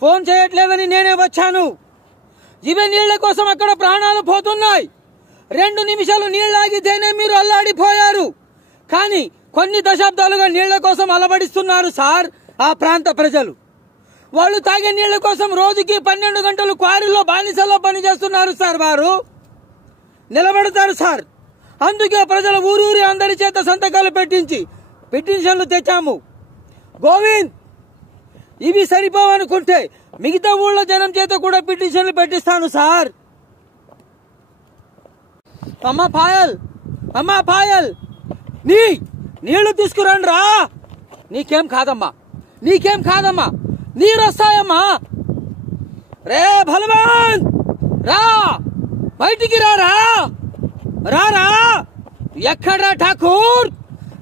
Phone చేయట్లేదని నేనే వచ్చాను. ఇవే నీళ్ల కోసం అక్కడ ప్రాణాలు పోతున్నాయి. 2 నిమిషాలు నీళ్లాగితేనే మీరు అల్లాడిపోయారు. కానీ కొన్ని దశాబ్దాలుగా నీళ్ల కోసం అలబడిస్తున్నారు సార్ ఆ ప్రాంత ప్రజలు. వాళ్ళు తాగే నీళ్ల కోసం రోజుకి 12 గంటలు క్వారీలో బానిసల్లో పనిచేస్తున్నారు సార్. వారు నిలబడతారు సార్. అందుకే ప్రజల ఊరూరి అందరి చేత సంతకాలు పెట్టించి పిటిషన్లు తెచ్చాము. గోవింద్, ఇవి సరిపోవనుకుంటే మిగతా ఊళ్ళ జనం చేత కూడా పిటిషన్లు పెట్టిస్తాను సార్. అమ్మా పాయల్, నీళ్లు తీసుకురండి రా. నీకేం కాదమ్మా, నీరు వస్తాయమ్మా. రే బలవంత్, రా బయటికి రారా. ఎక్కడ్రా ఠాకూర్,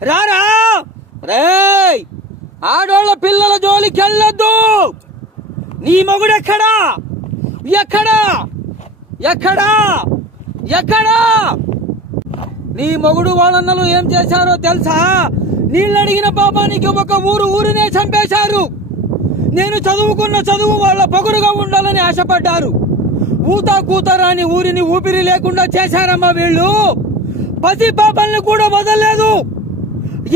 రారా. రే ఆడోళ్ళ పిల్లల జోలికి వెళ్ళొద్దు. నీ మొగుడెక్కడా? ఎక్కడా? నీ మొగుడు వాళ్ళన్నలు ఏం చేశారో తెలుసా? నీళ్ళడిగిన పాపానికి ఒక ఊరినే చంపేశారు. నేను చదువుకున్న చదువు వాళ్ళ పొగరుగా ఉండాలని ఆశపడ్డారు. ఊతా కూతరాని ఊరిని ఊపిరి లేకుండా చేశారమ్మా వీళ్ళు. పసి పాపల్ని కూడా వదలలేదు.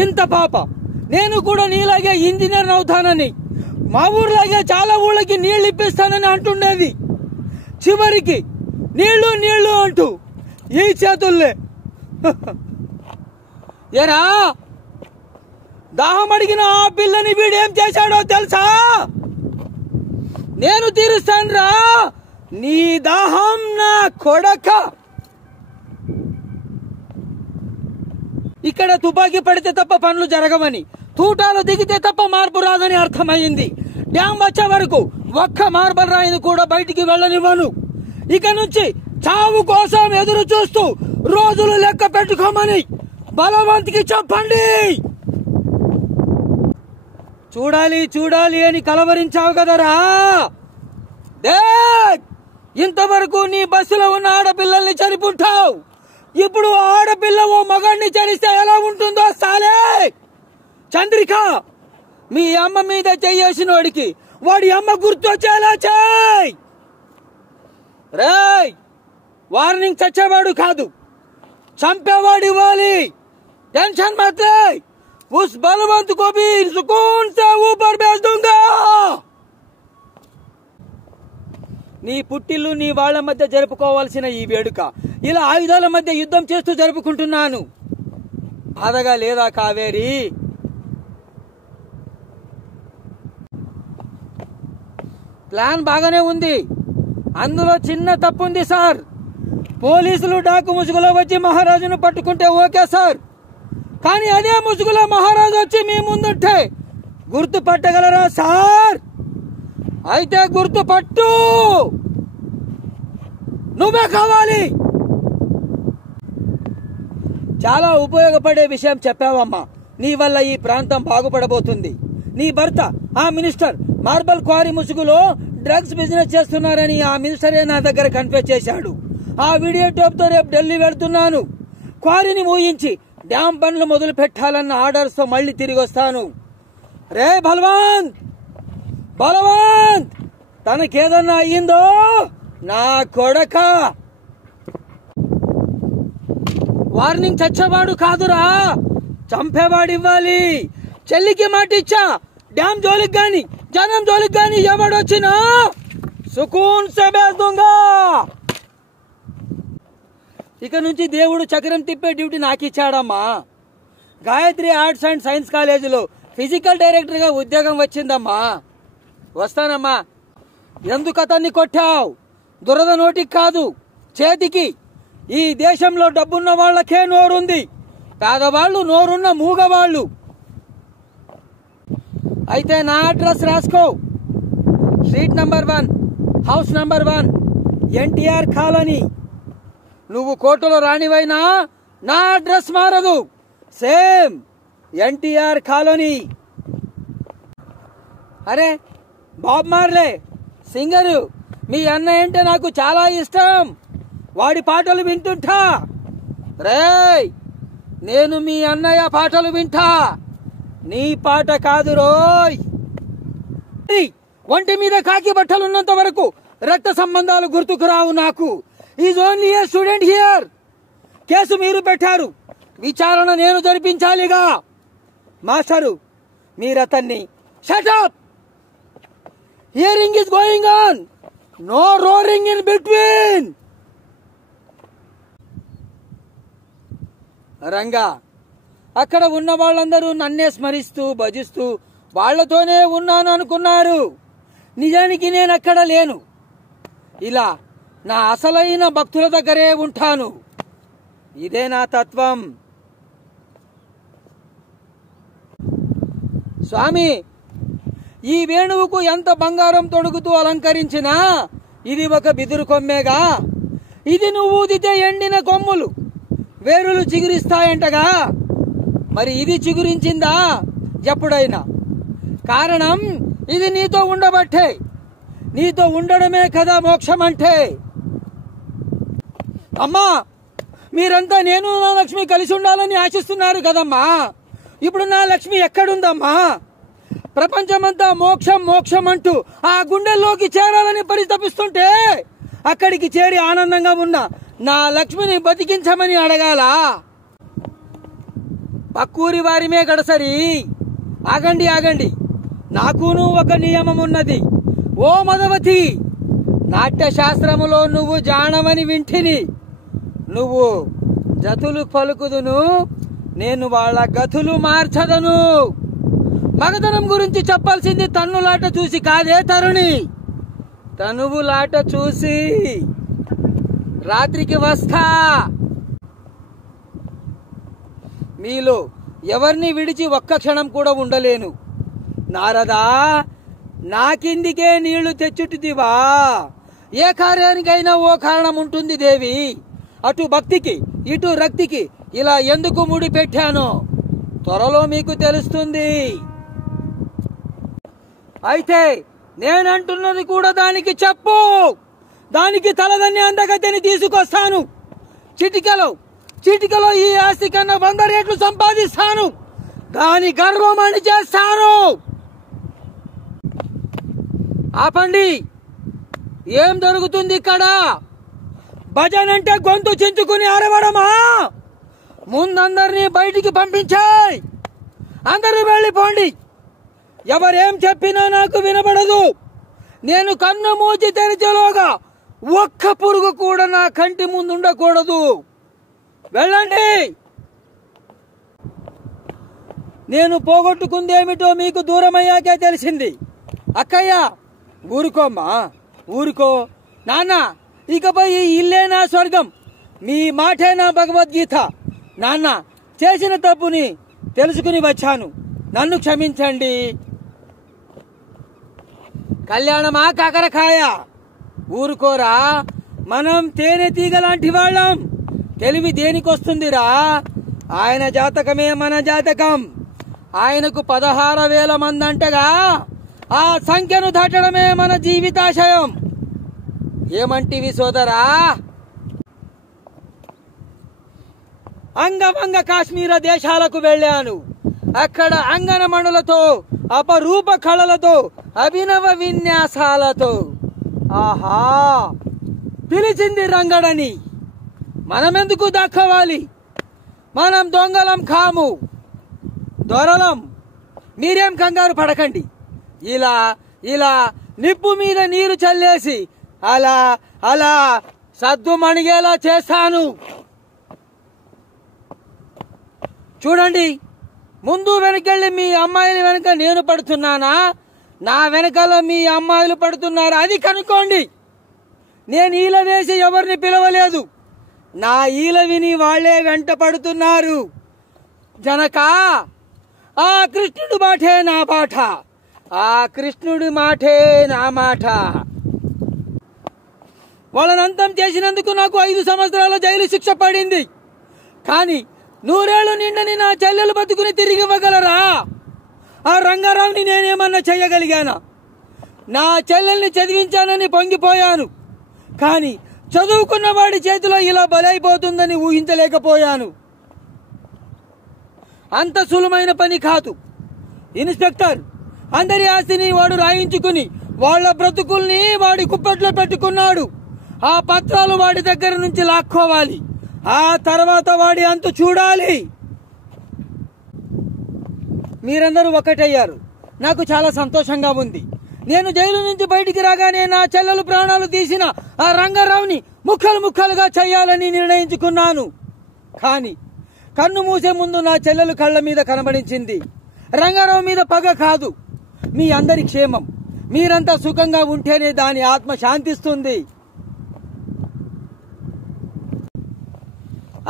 ఇంత పాప నేను కూడా నీలాగే ఇంజనీర్ అవుతానని, మా ఊర్లాగే చాలా ఊళ్ళకి నీళ్లు ఇప్పిస్తానని అంటుండేది. చివరికి నీళ్లు అంటూ ఈ చేతుల్లే. ఎరా, దాహం అడిగిన ఆ పిల్లని వీడేం చేశాడో తెలుసా? నేను తీరుస్తానురా నీ దాహం నా కొడక. ఇక్కడ తుపాకీ పడితే తప్ప పనులు జరగవని, తూటాలు దిగితే తప్ప మార్పు రాదని అర్థమైంది. డ్యాం వచ్చే వరకు ఒక్క మార్బల్ రాయిని కూడా బయటికి వెళ్ళనివ్వను. ఇక నుంచి చావు కోసం ఎదురు చూస్తూ రోజులు లెక్క పెట్టుకోమని బలవంత్కి చెప్పండి. చూడాలి అని కలవరించావు కదరా. ఇంతవరకు నీ బస్సులో ఉన్న ఆడపిల్లల్ని చనిపుంటావు. ఇప్పుడు ఆడపిల్ల ఓ మగాడిని చనిస్తే ఎలా ఉంటుందో సాలే. చంద్రిక, మీ అమ్మ మీద చెయ్యేసినోడికి వాడి అమ్మ గుర్తొచ్చేలా చేయి. రేయ్, వార్నింగ్ చచ్చేవాడు కాదు, చంపేవాడు ఇవ్వాలి. टेंशन मत ले, उस बलवंत को भी सुकून से ऊपर भेज दूंगा. నీ పుట్టిల్లు నీ వాళ్ల మధ్య జరుపుకోవాల్సిన ఈ వేడుక ఇలా ఆయుధాల మధ్య యుద్ధం చేస్తూ జరుపుకుంటున్నాను. బాధగా లేదా కావేరి? ప్లాన్ బాగానే ఉంది, అందులో చిన్న తప్పుంది సార్. పోలీసులు డాకు ముసుగులో వచ్చి మహారాజును పట్టుకుంటే ఓకే సార్, కానీ అదే ముసుగులో మహారాజు వచ్చి మీ ముందుంటే గుర్తుపట్టగలరా సార్? అయితే గుర్తుపట్టు, నువ్వే కావాలి. చాలా ఉపయోగపడే విషయం చెప్పావమ్మా. నీ వల్ల ఈ ప్రాంతం బాగుపడబోతుంది. నీ భర్త ఆ మినిస్టర్ మార్బల్ క్వారీ ముసుగులో డ్రగ్స్ బిజినెస్ చేస్తున్నారని ఆ మినిస్టరే నా దగ్గర కన్ఫెస్ చేశాడు. ఆ వీడియో టేప్ తో రేపు ఢిల్లీ వెళ్తున్నాను. క్వారీని ఊహించి డ్యాం పనులు మొదలు పెట్టాలన్న ఆర్డర్స్ తో మళ్లీ తిరిగి వస్తాను. రే బలవంత్, తనకేదన్నా అయ్యిందో నా కొడక. వార్నింగ్ చచ్చేవాడు కాదురా, చంపేవాడు ఇవ్వాలి. చెల్లికి మాట ఇచ్చా, డ్యాం జోలికి గాని జనం జోలికి గాని ఎవడొచ్చినా సుకూన్ సే భేజ్ దూంగా. ఇక నుంచి దేవుడు చక్రం తిప్పే డ్యూటీ నాకిచ్చాడమ్మా. గాయత్రి ఆర్ట్స్ అండ్ సైన్స్ కాలేజీలో ఫిజికల్ డైరెక్టర్ గా ఉద్యోగం వచ్చిందమ్మా. వస్తానమ్మా. ఎందుకు అతన్ని కొట్టావు? దురద నోటికి కాదు, చేతికి. ఈ దేశంలో డబ్బున్న వాళ్లకే నోరుంది, పేదవాళ్లు నోరున్న మూగవాళ్లు. అయితే నా అడ్రస్ రాసుకో. Street number 1, house number 1, NTR colony. నువ్వు కోర్టులో రానివైనా నా అడ్రస్ మారదు, సేమ్ ఎన్టీఆర్ కాలనీ. అరే బాబ్ మార్లే సింగరు, మీ అన్నయ్య అంటే నాకు చాలా ఇష్టం. వాడి పాటలు వింటుంటా. రేయ్, నేను మీ అన్నయ్య పాటలు వింటా, నీ పాట కాదు రోయ్. ఒంటి మీద కాకి బట్టలున్నంత వరకు రక్త సంబంధాలు గుర్తుకు రావు నాకు. Is only a student here. Case మీరు పెట్టారు, విచారణ నేను జరిపించాలిగా. మాస్టరు, మీరతన్ని shut up. Hearing is going on. No roaring in between. Ranga, అక్కడ ఉన్న వాళ్ళందరూ నన్నే స్మరిస్తూ భజిస్తూ వాళ్లతోనే ఉన్నాను అనుకున్నారు. నిజానికి నేను అక్కడ లేను. ఇలా నా అసలైన భక్తుల దగ్గరే ఉంటాను. ఇదే నా తత్వం. స్వామి, ఈ వేణువుకు ఎంత బంగారం తొడుగుతూ అలంకరించినా ఇది ఒక బిదురు కొమ్మేగా. ఇది నువ్వు ఊదితే ఎండిన కొమ్ములు వేరులు చిగురిస్తాయంటగా. మరి ఇది చిగురించిందా ఎప్పుడైనా? కారణం ఇది నీతో ఉండబట్టే. నీతో ఉండడమే కదా మోక్షం అంటే. అమ్మా, మీరంతా నేను నా లక్ష్మి కలిసి ఉండాలని ఆశిస్తున్నారు కదమ్మా. ఇప్పుడు నా లక్ష్మి ఎక్కడుందమ్మా? ప్రపంచమంతా మోక్షం మోక్షం అంటూ ఆ గుండెల్లోకి చేరాలని పరితపిస్తుంటే అక్కడికి చేరి ఆనందంగా ఉన్న నా లక్ష్మిని బతికించమని అడగాల? పక్కూరి వారిమే గడసరి. ఆగండి ఆగండి, నాకును ఒక నియమం ఉన్నది. ఓ మదవతి, నాట్య శాస్త్రములో నువ్వు జానవని వింటిని. నువ్వు జతులు పలుకుదును, నేను వాళ్ళ గతులు మార్చదను. మగధనం గురించి చెప్పాల్సింది తన్నులాట చూసి కాదే తరుణి, తనువులాట చూసి. రాత్రికి వస్తా. మీలో ఎవరిని విడిచి ఒక్క క్షణం కూడా ఉండలేను. నారదా, నాకిందికే నీళ్లు తెచ్చుటిదివా? ఏ కార్యానికైనా ఓ కారణం ఉంటుంది దేవి. అటు భక్తికి ఇటు రక్తికి ఇలా ఎందుకు ముడి పెట్టానో త్వరలో మీకు తెలుస్తుంది. అయితే నేనంటున్నది కూడా దానికి చెప్పు. దానికి తలదన్ని అందగతిని తీసుకొస్తాను. చిటికలో ఈ ఆస్తి కన్నా 100 రెట్లు సంపాదిస్తాను. దాని గర్వమని చేస్తాను. ఆపండి. ఏం జరుగుతుంది ఇక్కడ? భజనంటే గొంతు చించుకుని అరవడమా? ముందందరినీ బయటికి పంపించాయి. అందరూ వెళ్ళిపోండి. ఎవరేం చెప్పినా నాకు వినబడదు. నేను కన్ను మూచి తెరిచేలోగా ఒక్క పురుగు కూడా నా కంటి ముందుండకూడదు. వెళ్ళండి. నేను పోగొట్టుకుందేమిటో మీకు దూరమయ్యాకే తెలిసింది. అక్కయ్య, ఊరుకోమ్మా, ఊరుకో. నాన్న, ఇకపై ఈ ఇల్లే నా స్వర్గం, మీ మాటే నా భగవద్గీత. నాన్న, చేసిన తప్పుని తెలుసుకుని వచ్చాను, నన్ను క్షమించండి. కళ్యాణమా కాకరకాయ, ఊరుకోరా. మనం తేనె తీగ లాంటి వాళ్ళం. తెలివి దేనికొస్తుందిరా? ఆయన జాతకమే మన జాతకం. ఆయనకు 16,000 మంది అంటగా, ఆ సంఖ్యను దాటడమే మన జీవితాశయం. ఏమంటివి సోదరా? అంగమంగ కాశ్మీర దేశాలకు వెళ్ళాను. అక్కడ అంగనమణులతో, అపరూప కళలతో, అభినవ విన్యాసాలతో ఆహా పిలిచింది రంగడని. మనమెందుకు దక్కవాలి? మనం దొంగలం కాము, దొరలం. మీరేం కంగారు పడకండి. ఇలా నిప్పు మీద నీరు చల్లేసి అలా సద్దు మణిగేలా చేస్తాను. చూడండి, ముందు వెనకెళ్ళి మీ అమ్మాయిల వెనక నేను పడుతున్నానా, నా వెనకాల మీ అమ్మాయిలు పడుతున్నారా? అది కనుక్కోండి. నేను ఈల వేసి ఎవరిని పిలవలేదు. నా ఈల విని వాళ్లే వెంట పడుతున్నారు. జనక, ఆ కృష్ణుడి మాటే నా బాట, ఆ కృష్ణుడి మాటే నా మాట. వాళ్ళని అంతం చేసినందుకు నాకు 5 సంవత్సరాల జైలు శిక్ష పడింది. కానీ 100 ఏళ్లు నిండని నా చెల్లెలు బతుకుని తిరిగి ఇవ్వగలరా? ఆ రంగారావుని నేనేమన్నా చెయ్యగలిగానా? నా చెల్లెల్ని చదివించానని పొంగిపోయాను. కానీ చదువుకున్న వాడి చేతిలో ఇలా బలైపోతుందని ఊహించలేకపోయాను. అంత సులువైన పని కాదు ఇన్స్పెక్టర్. అందరి ఆస్తిని వాడు రాయించుకుని వాళ్ళ బ్రతుకుల్ని వాడి కుప్పట్లో పెట్టుకున్నాడు. ఆ పత్రాలు వాడి దగ్గర నుంచి లాక్కోవాలి. ఆ తర్వాత వాడి అంతు చూడాలి. మీరందరూ ఒకటయ్యారు. నాకు చాలా సంతోషంగా ఉంది. నేను జైలు నుంచి బయటికి రాగానే నా చెల్లెలు ప్రాణాలు తీసిన ఆ రంగారావుని ముక్కలు ముక్కలుగా చేయాలని నిర్ణయించుకున్నాను. కానీ కన్ను మూసే ముందు నా చెల్లెలు కళ్ళ మీద కనబడించింది. రంగారావు మీద పగ కాదు, మీ అందరి క్షేమం. మీరంతా సుఖంగా ఉంటేనే దాని ఆత్మ శాంతిస్తుంది.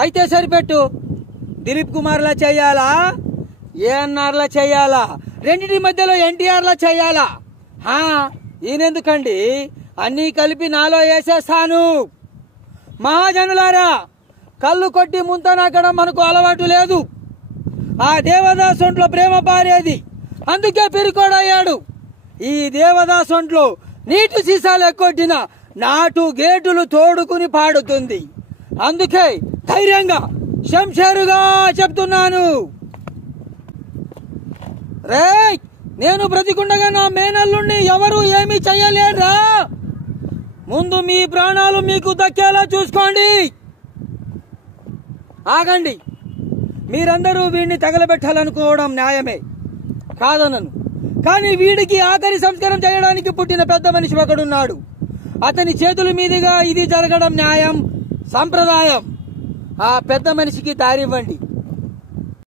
అయితే సరిపెట్టు. దిలీప్ కుమార్లా చేయాలా, ఏఎన్ఆర్లా చేయాలా, రెండింటి మధ్యలో ఎన్టీఆర్లా చేయాలా? ఈయనెందుకండి, అన్నీ కలిపి నాలో వేసేస్తాను. మహాజనులారా, కళ్ళు కొట్టి ముంతనాకడం మనకు అలవాటు లేదు. ఆ దేవదాస్ ఒంట్లో ప్రేమ పారేది, అందుకే పిరికోడయ్యాడు. ఈ దేవదాస్ ఒంట్లో నీటి సీసాలు ఎక్కొట్టిన నాటు గేటులు తోడుకుని పాడుతుంది. అందుకే ధైర్యంగా శంషేరుగా చెప్తున్నాను. రేయ్, నేను బ్రతికుండగా నా మేనల్లుణ్ణి ఎవరు ఏమీ చెయ్యలేరా? ముందు మీ ప్రాణాలు మీకు దక్కేలా చూసుకోండి. ఆగండి. మీరందరూ వీడిని తగలబెట్టాలనుకోవడం న్యాయమే, కాదనను. కానీ వీడికి ఆఖరి సంస్కారం చేయడానికి పుట్టిన పెద్ద మనిషి ఒకడున్నాడు. అతని చేతుల మీదుగా ఇది జరగడం న్యాయం, సంప్రదాయం. ఆ పెద్ద మనిషికి దారివ్వండి.